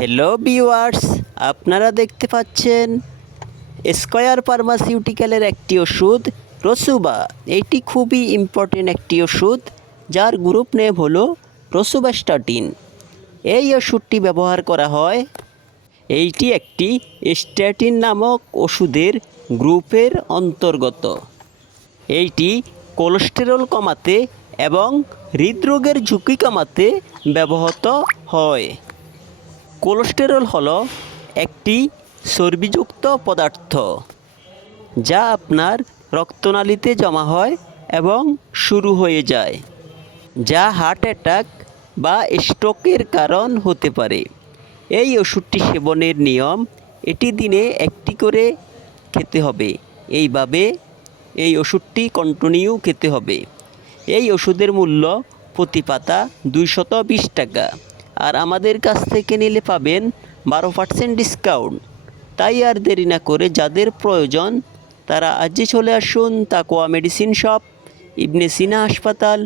Hello viewers, আপনারা দেখতে পাচ্ছেন স্কয়ার ফার্মাসিউটিক্যালের একটি ওষুধ রসুবা। এটি খুবই ইম্পর্টেন্ট একটি ওষুধ, যার গ্রুপ নেম হলো রসুবাস্টাটিন। এই ওষুধটি ব্যবহার করা হয়, এইটি একটি স্ট্যাটিন নামক ওষুধের গ্রুপের অন্তর্গত। এইটি কোলেস্টেরল কমাতে এবং হৃদরোগের ঝুঁকি কমাতে ব্যবহৃত হয়। কোলেস্টেরল হলো একটি চর্বিযুক্ত পদার্থ, যা আপনার রক্তনালীতে জমা হয় এবং শুরু হয়ে যায়, যা হার্ট অ্যাটাক বা স্ট্রোকের কারণ হতে পারে। এই ওষুধটি সেবনের নিয়ম, এটি দিনে একটি করে খেতে হবে। এইভাবে এই ওষুধটি কন্টিনিউ খেতে হবে। এই ওষুধের মূল্য প্রতি পাতা 220 টাকা, আর আমাদের কাছ থেকে নিলে পাবেন 12% ডিসকাউন্ট। তাই আর দেরি না করে যাদের প্রয়োজন তারা আজই চলে আসুন তাকোয়া মেডিসিন শপ, ইবনে সিনা হাসপাতাল,